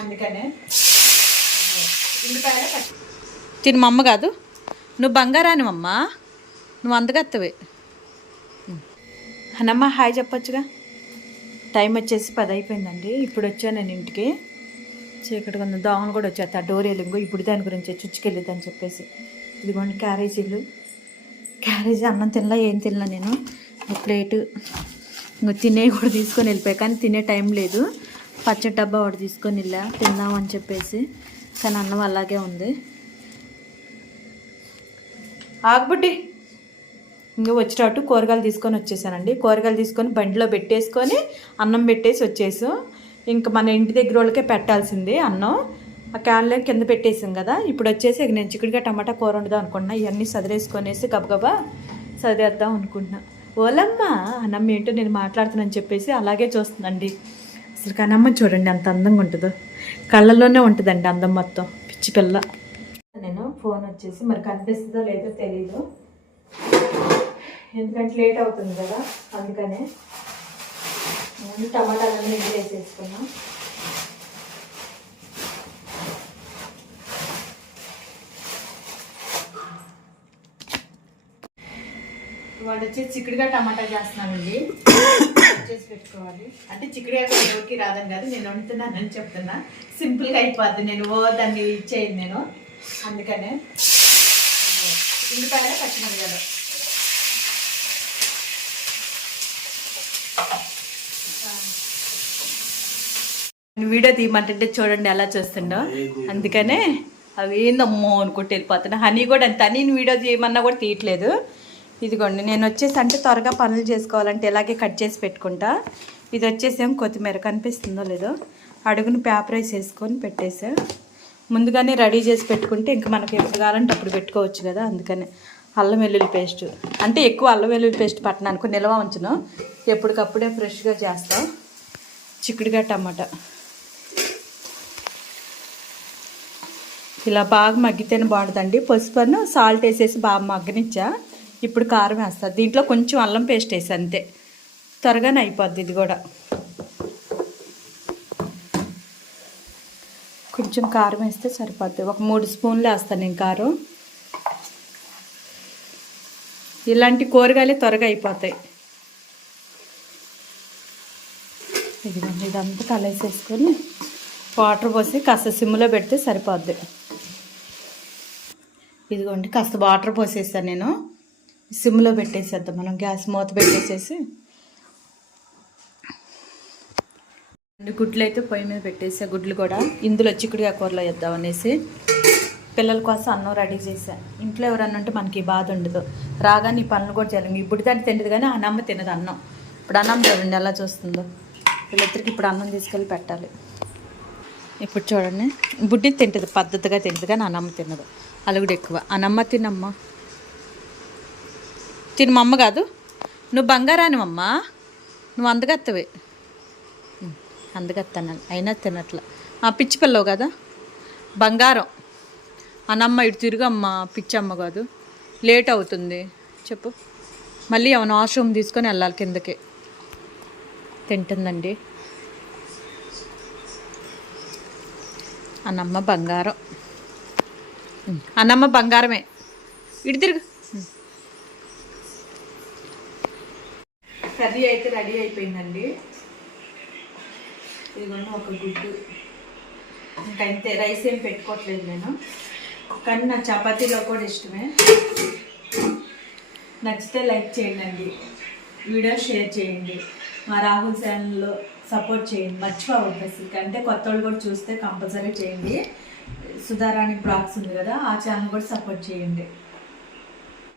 అందుకనే ఉల్లిపాయలు తిని మా అమ్మ కాదు, నువ్వు బంగారాని అమ్మ, నువ్వు అందగత్తవే. అన్నమ్మ హాయ్ చెప్పొచ్చుగా. టైం వచ్చేసి 10 అయిపోయిందండి. ఇప్పుడు వచ్చాను నేను ఇంటికి. చీకటి కొంచెం దోమలు కూడా వచ్చేస్తా డోర్ వెళ్ళింగో. ఇప్పుడు దాని గురించి చుచ్చుకెళ్ళిద్దని చెప్పేసి ఇదిగోండి క్యారేజీలు. క్యారేజీ అన్నం తినలా, ఏం తినలా నేను. ఒక ప్లేటు ఇంకో తినేవి కూడా తీసుకొని వెళ్ళిపోయా, కానీ తినే టైం లేదు. పచ్చడి డబ్బా ఒకటి తీసుకొని వెళ్ళా తిందామని చెప్పేసి, కానీ అన్నం అలాగే ఉంది. ఆగబుడ్డి ఇంకా వచ్చేటట్టు కూరగాయలు తీసుకొని వచ్చేసానండి. కూరగాయలు తీసుకొని బండిలో పెట్టేసుకొని అన్నం పెట్టేసి వచ్చేసాం. ఇంకా మన ఇంటి దగ్గర వాళ్ళకే పెట్టాల్సింది అన్నం. ఆ క్యాన్లో కింద పెట్టేసాం కదా. ఇప్పుడు వచ్చేసి నేను చిక్కుడుగా టమాటా కూర వండుదాం అనుకుంటున్నా. ఇవన్నీ సదిరేసుకొనేసి గబగబా సదిరేద్దాం అనుకుంటున్నా. ఓలమ్మ అన్నమ్మ ఏంటో నేను మాట్లాడుతున్నాను చెప్పేసి అలాగే చూస్తుందండి. అసలు కనమ్మ చూడండి ఎంత అందంగా ఉంటుందో, కళ్ళల్లోనే ఉంటుందండి అందం మొత్తం. పిచ్చి పిల్ల. నేను ఫోన్ వచ్చేసి మరి కనిపిస్తుందో లేదో తెలీదు, ఎందుకంటే లేట్ అవుతుంది కదా. అందుకనే టమాటాలన్నీ వేసేసుకున్నాం. వాడు వచ్చేసి చిక్కుడుగా టమాటా చేస్తున్నానండి. చేసి పెట్టుకోవాలి అంటే చిక్కుడుగా ఎవరికి రాదని కాదు, నేను వండుతున్నానని చెప్తున్నా. సింపుల్గా అయిపోద్ది, నేను దాన్ని ఇచ్చేయండి నేను. అందుకనే ఉల్లిపాయలు పచ్చిమిరపకాయలు వీడియో తీయమంటే చూడండి ఎలా చూస్తుండో. అందుకనే అవి ఏందమ్మో అనుకుంటే వెళ్ళిపోతున్నా. హనీ కూడా అంత హనీని వీడియో చేయమన్నా కూడా తీయట్లేదు. ఇదిగోండి నేను వచ్చేసి అంటే త్వరగా పనులు చేసుకోవాలంటే ఇలాగే కట్ చేసి పెట్టుకుంటా. ఇది వచ్చేసి ఏం కొత్తిమీర కనిపిస్తుందో లేదో, అడుగును పేపర్ వేసి వేసుకొని పెట్టేసా. ముందుగానే రెడీ చేసి పెట్టుకుంటే ఇంకా మనకి ఎప్పుడు కావాలంటే అప్పుడు పెట్టుకోవచ్చు కదా. అందుకనే అల్లం వెల్లుల్లి పేస్ట్ అంటే ఎక్కువ అల్లం వెల్లుల్లి పేస్ట్ పట్టను అనుకో, నిల్వ ఉంచును, ఎప్పటికప్పుడే ఫ్రెష్గా చేస్తాం. చిక్కుడుగా టమాటా ఇలా బాగా మగ్గితేనే బాగుంటుందండి. పసుపును సాల్ట్ వేసేసి బాగా మగ్గనిచ్చా. ఇప్పుడు కారం వేస్తా. దీంట్లో కొంచెం అల్లం పేస్ట్ వేసి అంతే, త్వరగానే అయిపోద్ది. ఇది కూడా కొంచెం కారం వేస్తే సరిపోద్ది. ఒక 3 స్పూన్లు వేస్తాను నేను కారం. ఇలాంటి కూరగాయలు త్వరగా అయిపోతాయి. ఇదిగోండి ఇదంతా కలిసేసుకొని వాటర్ పోసి కాస్త సిమ్లో పెడితే సరిపోద్ది. ఇదిగోండి కాస్త వాటర్ పోసేస్తాను నేను. సిమ్లో పెట్టేసేద్దాం మనం, గ్యాస్ మూత పెట్టేసేసి. గుడ్లు అయితే పొయ్యి మీద పెట్టేసా. గుడ్లు కూడా ఇందులో చిక్కుడుగా కూరలో వేద్దాం అనేసి పిల్లల కోసం అన్నం రెడీ చేశా. ఇంట్లో ఎవరన్నా ఉంటే మనకి బాధ ఉండదు, రాగానే ఈ పనులు కూడా చేయాలి. ఇప్పుడు దాన్ని తింటుంది కానీ అన్నమ్మ తినదు అన్నం. ఇప్పుడు అన్నం చూడండి ఎలా చూస్తుందో. వీళ్ళిద్దరికి ఇప్పుడు అన్నం తీసుకెళ్ళి పెట్టాలి. ఇప్పుడు చూడండి బుడ్డి తింటుంది, పద్ధతిగా తింటుంది, కానీ అన్నమ్మ తినదు. అలుగుడు ఎక్కువ. అన్నమ్మ తినమ్మ, తిని మా అమ్మ కాదు, నువ్వు బంగారాని అమ్మ, నువ్వు అందగత్తవే. అందుకత్తాను అయినా తినట్ల. పిచ్చి పిల్లవు కదా, బంగారం. అన్నమ్మ ఇటు తిరుగమ్మ, పిచ్చమ్మ కాదు. లేట్ అవుతుంది చెప్పు. మళ్ళీ ఏమైనా వాష్రూమ్ తీసుకొని వెళ్ళాలి కిందకి. తింటుందండి అన్నమ్మ బంగారం. అన్నమ్మ బంగారమే. ఇటు తిరుగు. కర్రీ అయితే రెడీ అయిపోయిందండి. ఇదిగోండి ఒక గుడ్డు. ఇంకా అంతే, రైస్ ఏం పెట్టుకోవట్లేదు నేను, కానీ నాకు చపాతీలో కూడా ఇష్టమే. నచ్చితే లైక్ చేయండి, వీడియో షేర్ చేయండి, మా రాహుల్ ఛానల్లో సపోర్ట్ చేయండి. మర్చిపోవద్దు అసలు. అంటే కొత్త వాళ్ళు కూడా చూస్తే కంపల్సరీ చేయండి. సుధారాణి బ్లాగ్స్ ఉంది కదా, ఆ ఛానల్ కూడా సపోర్ట్ చేయండి.